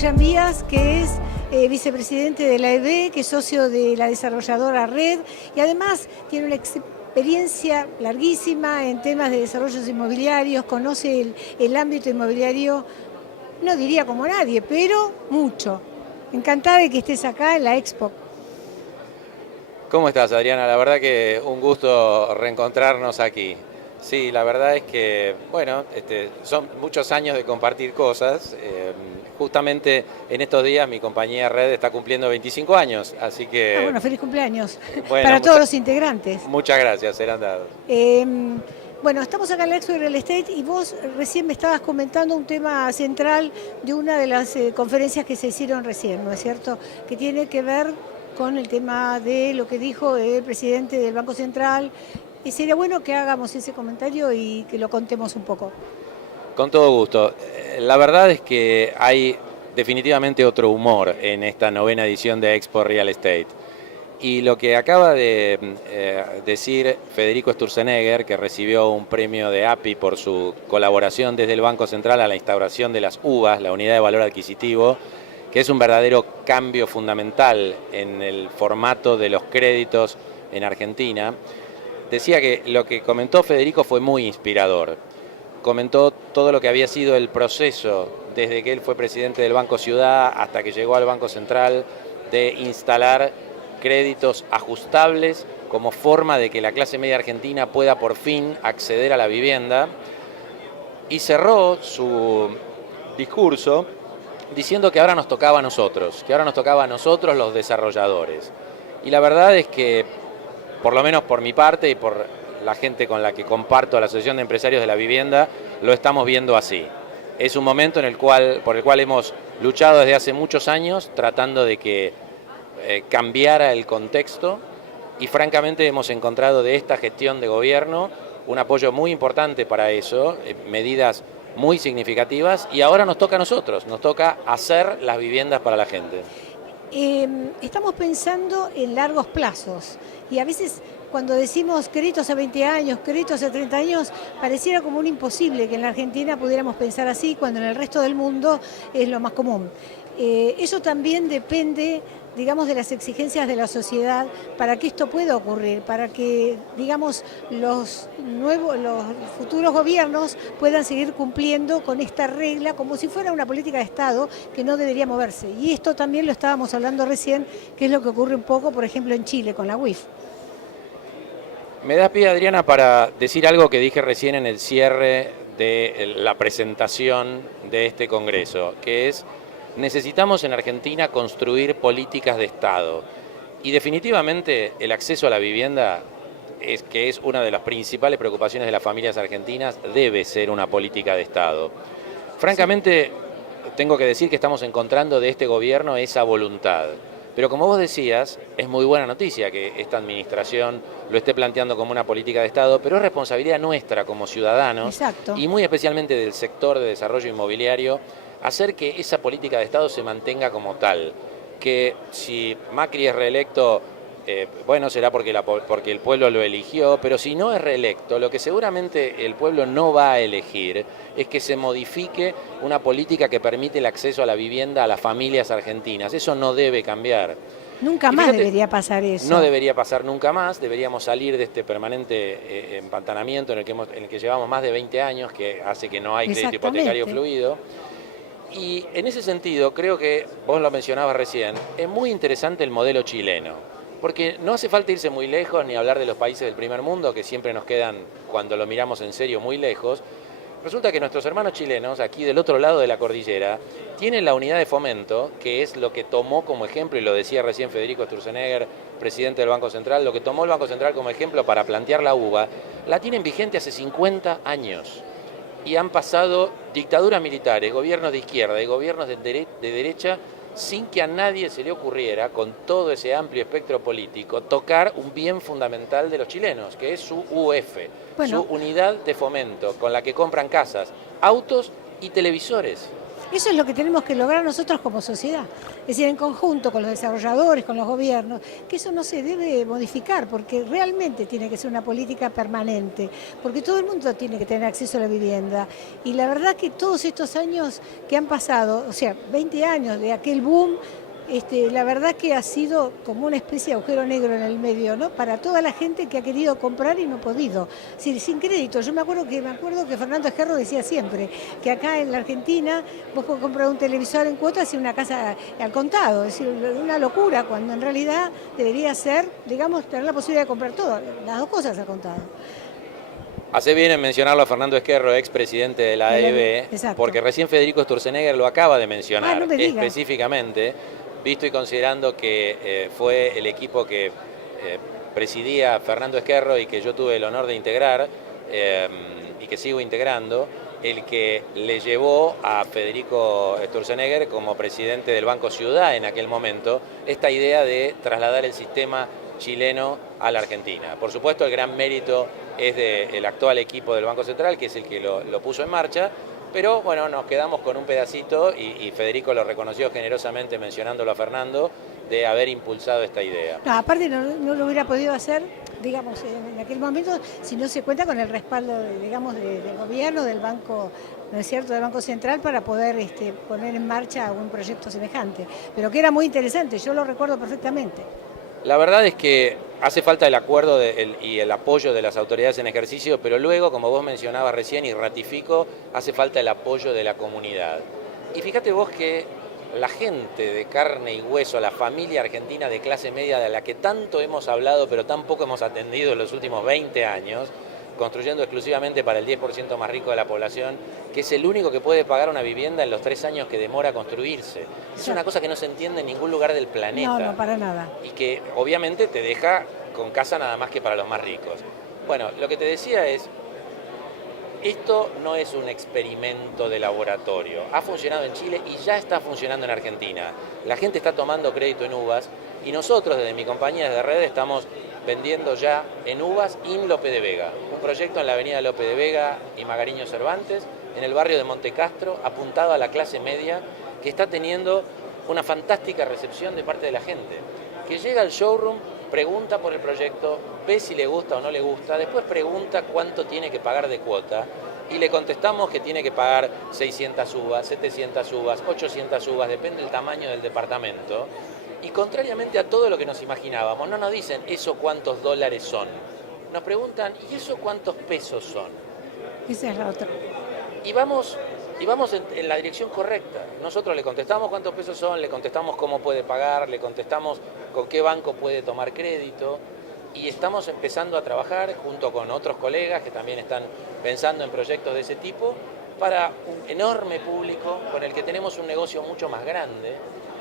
Ryan Díaz, que es vicepresidente de la EB, que es socio de la desarrolladora Red y además tiene una experiencia larguísima en temas de desarrollos inmobiliarios, conoce el ámbito inmobiliario, no diría como nadie, pero mucho. Encantada de que estés acá en la Expo. ¿Cómo estás, Adriana? La verdad que un gusto reencontrarnos aquí. Sí, la verdad es que, bueno, son muchos años de compartir cosas. Justamente en estos días mi compañía Red está cumpliendo 25 años, así que... Bueno, feliz cumpleaños Bueno, para todos los integrantes. Muchas gracias, serán dados. Bueno, estamos acá en la Expo de Real Estate y vos recién me estabas comentando un tema central de una de las conferencias que se hicieron recién, ¿no es cierto? Que tiene que ver con el tema de lo que dijo el presidente del Banco Central. Y sería bueno que hagamos ese comentario y que lo contemos un poco. Con todo gusto. La verdad es que hay definitivamente otro humor en esta novena edición de Expo Real Estate. Y lo que acaba de decir Federico Sturzenegger, que recibió un premio de API por su colaboración desde el Banco Central a la instauración de las UVAs, la Unidad de Valor Adquisitivo, que es un verdadero cambio fundamental en el formato de los créditos en Argentina, decía que lo que comentó Federico fue muy inspirador. Comentó todo lo que había sido el proceso desde que él fue presidente del Banco Ciudad hasta que llegó al Banco Central de instalar créditos ajustables como forma de que la clase media argentina pueda por fin acceder a la vivienda, y cerró su discurso diciendo que ahora nos tocaba a nosotros, los desarrolladores. Y la verdad es que, por lo menos por mi parte y por la gente con la que comparto la Asociación de Empresarios de la Vivienda, lo estamos viendo así. Es un momento por el cual hemos luchado desde hace muchos años tratando de que cambiara el contexto, y francamente hemos encontrado de esta gestión de gobierno un apoyo muy importante para eso, medidas muy significativas, y ahora nos toca a nosotros, nos toca hacer las viviendas para la gente. Estamos pensando en largos plazos y a veces cuando decimos créditos a 20 años, créditos a 30 años, pareciera como un imposible que en la Argentina pudiéramos pensar así cuando en el resto del mundo es lo más común. Eso también depende, digamos, de las exigencias de la sociedad para que esto pueda ocurrir, para que, digamos, los futuros gobiernos puedan seguir cumpliendo con esta regla como si fuera una política de Estado que no debería moverse. Y esto también lo estábamos hablando recién, que es lo que ocurre un poco, por ejemplo, en Chile con la UIF. Me das pie, Adriana, para decir algo que dije recién en el cierre de la presentación de este Congreso, que es: necesitamos en Argentina construir políticas de Estado. Y definitivamente el acceso a la vivienda, que es una de las principales preocupaciones de las familias argentinas, debe ser una política de Estado. Francamente, tengo que decir que estamos encontrando de este gobierno esa voluntad. Pero como vos decías, es muy buena noticia que esta administración lo esté planteando como una política de Estado, pero es responsabilidad nuestra como ciudadanos. Exacto. Y muy especialmente del sector de desarrollo inmobiliario, hacer que esa política de Estado se mantenga como tal. Que si Macri es reelecto, bueno, será porque el pueblo lo eligió, pero si no es reelecto, lo que seguramente el pueblo no va a elegir es que se modifique una política que permite el acceso a la vivienda a las familias argentinas. Eso no debe cambiar. Nunca más debería pasar eso. No debería pasar nunca más, deberíamos salir de este permanente empantanamiento en el que llevamos más de 20 años, que hace que no hay crédito hipotecario fluido. Y en ese sentido, creo que, vos lo mencionabas recién, es muy interesante el modelo chileno, porque no hace falta irse muy lejos ni hablar de los países del primer mundo, que siempre nos quedan, cuando lo miramos en serio, muy lejos. Resulta que nuestros hermanos chilenos, aquí del otro lado de la cordillera, tienen la unidad de fomento, que es lo que tomó como ejemplo, y lo decía recién Federico Sturzenegger, presidente del Banco Central, lo que tomó el Banco Central como ejemplo para plantear la UVA, la tienen vigente hace 50 años. Y han pasado dictaduras militares, gobiernos de izquierda y gobiernos de derecha, sin que a nadie se le ocurriera, con todo ese amplio espectro político, tocar un bien fundamental de los chilenos, que es su UF, su unidad de fomento, con la que compran casas, autos y televisores. Eso es lo que tenemos que lograr nosotros como sociedad. Es decir, en conjunto con los desarrolladores, con los gobiernos, que eso no se debe modificar, porque realmente tiene que ser una política permanente, porque todo el mundo tiene que tener acceso a la vivienda. Y la verdad que todos estos años que han pasado, o sea, 20 años de aquel boom, la verdad que ha sido como una especie de agujero negro en el medio, ¿no? Para toda la gente que ha querido comprar y no ha podido. Sin crédito. Yo me acuerdo que Fernando Esquerro decía siempre que acá en la Argentina vos podés comprar un televisor en cuotas y una casa al contado. Es decir, una locura, cuando en realidad debería ser, digamos, tener la posibilidad de comprar todo, las dos cosas al contado. Hace bien en mencionarlo a Fernando Esquerro, expresidente de la AEB, porque recién Federico Sturzenegger lo acaba de mencionar específicamente, visto y considerando que fue el equipo que presidía Fernando Esquerro y que yo tuve el honor de integrar y que sigo integrando, el que le llevó a Federico Sturzenegger como presidente del Banco Ciudad en aquel momento esta idea de trasladar el sistema chileno a la Argentina. Por supuesto, el gran mérito es del actual equipo del Banco Central, que es el que lo puso en marcha, pero bueno, nos quedamos con un pedacito y Federico lo reconoció generosamente mencionándolo a Fernando, de haber impulsado esta idea. No, aparte no lo hubiera podido hacer, digamos, en aquel momento, si no se cuenta con el respaldo, digamos, del gobierno, del Banco, ¿no es cierto?, del Banco Central, para poder poner en marcha un proyecto semejante. Pero que era muy interesante, yo lo recuerdo perfectamente. La verdad es que hace falta el acuerdo y el apoyo de las autoridades en ejercicio, pero luego, como vos mencionabas recién y ratifico, hace falta el apoyo de la comunidad. Y fíjate vos que la gente de carne y hueso, la familia argentina de clase media de la que tanto hemos hablado pero tan poco hemos atendido en los últimos 20 años, construyendo exclusivamente para el 10% más rico de la población, que es el único que puede pagar una vivienda en los 3 años que demora construirse. Es una cosa que no se entiende en ningún lugar del planeta. No, para nada. Y que obviamente te deja con casa nada más que para los más ricos. Bueno, lo que te decía es, esto no es un experimento de laboratorio. Ha funcionado en Chile y ya está funcionando en Argentina. La gente está tomando crédito en uvas y nosotros desde mi compañía de red estamos vendiendo ya en uvas in Lope de Vega. Un proyecto en la avenida Lope de Vega y Magariño Cervantes, en el barrio de Monte Castro, apuntado a la clase media, que está teniendo una fantástica recepción de parte de la gente, que llega al showroom, pregunta por el proyecto, ve si le gusta o no le gusta, después pregunta cuánto tiene que pagar de cuota y le contestamos que tiene que pagar 600 uvas, 700 uvas, 800 uvas, depende del tamaño del departamento. Y contrariamente a todo lo que nos imaginábamos, no nos dicen eso cuántos dólares son, nos preguntan ¿y eso cuántos pesos son? Esa es la otra. Y vamos en la dirección correcta. Nosotros le contestamos cuántos pesos son, le contestamos cómo puede pagar, le contestamos con qué banco puede tomar crédito y estamos empezando a trabajar junto con otros colegas que también están pensando en proyectos de ese tipo para un enorme público con el que tenemos un negocio mucho más grande.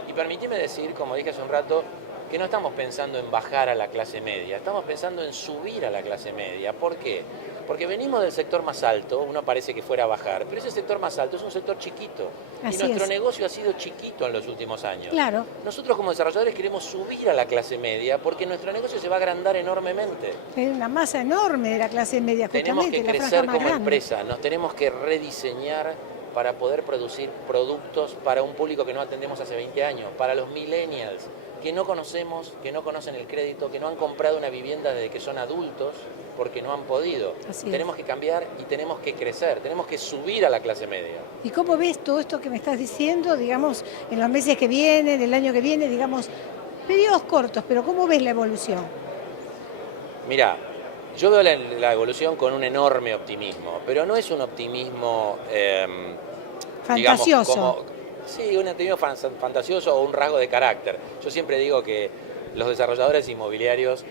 Y permíteme decir, como dije hace un rato, que no estamos pensando en bajar a la clase media, estamos pensando en subir a la clase media. ¿Por qué? Porque venimos del sector más alto, uno parece que fuera a bajar, pero ese sector más alto es un sector chiquito. Y nuestro negocio ha sido chiquito en los últimos años. Claro. Nosotros como desarrolladores queremos subir a la clase media porque nuestro negocio se va a agrandar enormemente. Es una masa enorme de la clase media, justamente. Tenemos que crecer como empresa, nos tenemos que rediseñar para poder producir productos para un público que no atendemos hace 20 años, para los millennials, que no conocemos, que no conocen el crédito, que no han comprado una vivienda desde que son adultos, porque no han podido. Tenemos que cambiar y tenemos que crecer, tenemos que subir a la clase media. ¿Y cómo ves todo esto que me estás diciendo, digamos, en los meses que vienen, el año que viene, digamos, periodos cortos, pero cómo ves la evolución? Mirá, yo veo la evolución con un enorme optimismo, pero no es un optimismo fantasioso. Digamos, sí, un optimismo fantasioso o un rasgo de carácter. Yo siempre digo que los desarrolladores inmobiliarios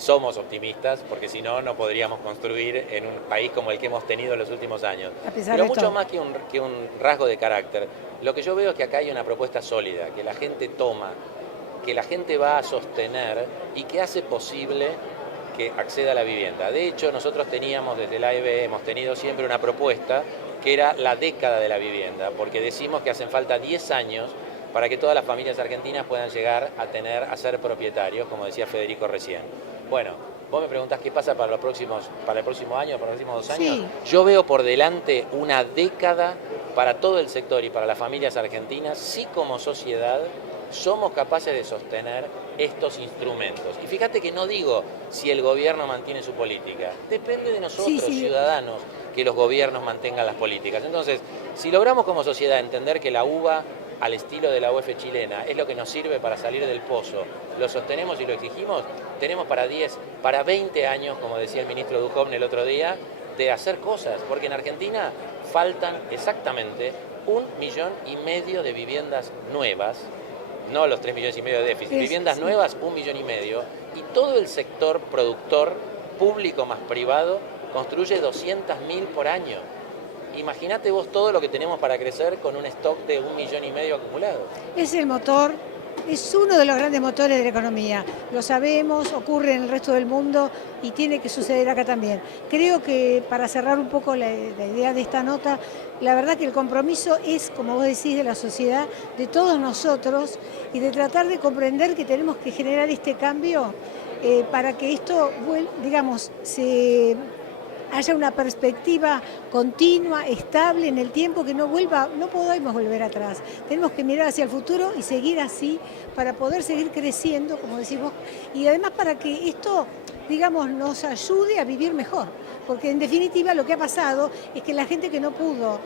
somos optimistas, porque si no, no podríamos construir en un país como el que hemos tenido en los últimos años. Pero mucho más que un rasgo de carácter. Lo que yo veo es que acá hay una propuesta sólida, que la gente toma, que la gente va a sostener y que hace posible que acceda a la vivienda. De hecho, nosotros teníamos desde la AEB, hemos tenido siempre una propuesta que era la década de la vivienda, porque decimos que hacen falta 10 años para que todas las familias argentinas puedan llegar a ser propietarios, como decía Federico recién. Bueno, vos me preguntás qué pasa para el próximo año, para los próximos 2 años. Sí. Yo veo por delante una década para todo el sector y para las familias argentinas, si como sociedad somos capaces de sostener estos instrumentos. Y fíjate que no digo si el gobierno mantiene su política, depende de nosotros, ciudadanos, que los gobiernos mantengan las políticas. Entonces, si logramos como sociedad entender que la uva, al estilo de la UEF chilena, es lo que nos sirve para salir del pozo, lo sostenemos y lo exigimos, tenemos para 10, para 20 años, como decía el ministro Duhovne el otro día, de hacer cosas, porque en Argentina faltan exactamente 1,5 millones de viviendas nuevas, no los 3,5 millones de déficit, viviendas nuevas 1,5 millones, y todo el sector productor, público más privado, construye 200.000 por año. Imagínate vos todo lo que tenemos para crecer con un stock de 1,5 millones acumulado. Es el motor, es uno de los grandes motores de la economía. Lo sabemos, ocurre en el resto del mundo y tiene que suceder acá también. Creo que para cerrar un poco la idea de esta nota, la verdad que el compromiso es, como vos decís, de la sociedad, de todos nosotros, y de tratar de comprender que tenemos que generar este cambio para que esto, digamos, haya una perspectiva continua, estable en el tiempo, que no podemos volver atrás. Tenemos que mirar hacia el futuro y seguir así para poder seguir creciendo, como decimos, y además para que esto, digamos, nos ayude a vivir mejor. Porque en definitiva lo que ha pasado es que la gente que no pudo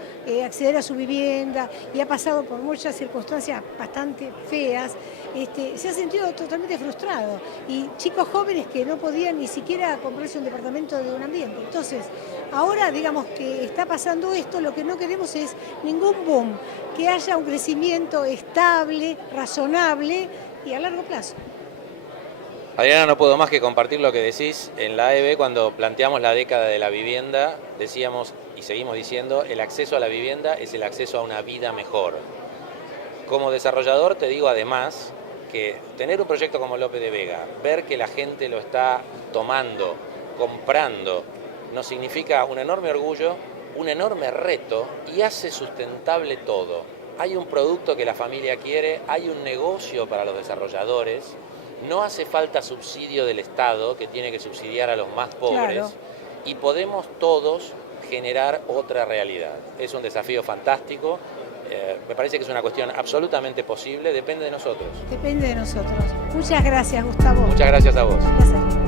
acceder a su vivienda y ha pasado por muchas circunstancias bastante feas, se ha sentido totalmente frustrado. Y chicos jóvenes que no podían ni siquiera comprarse un departamento de un ambiente. Entonces, ahora digamos que está pasando esto, lo que no queremos es ningún boom, que haya un crecimiento estable, razonable y a largo plazo. Adriana, no puedo más que compartir lo que decís. En la AEB, cuando planteamos la década de la vivienda, decíamos y seguimos diciendo, el acceso a la vivienda es el acceso a una vida mejor. Como desarrollador te digo además que tener un proyecto como Lope de Vega, ver que la gente lo está tomando, comprando, nos significa un enorme orgullo, un enorme reto y hace sustentable todo. Hay un producto que la familia quiere, hay un negocio para los desarrolladores. No hace falta subsidio del Estado, que tiene que subsidiar a los más pobres, claro, y podemos todos generar otra realidad. Es un desafío fantástico, me parece que es una cuestión absolutamente posible, depende de nosotros. Depende de nosotros. Muchas gracias, Gustavo. Muchas gracias a vos. Gracias.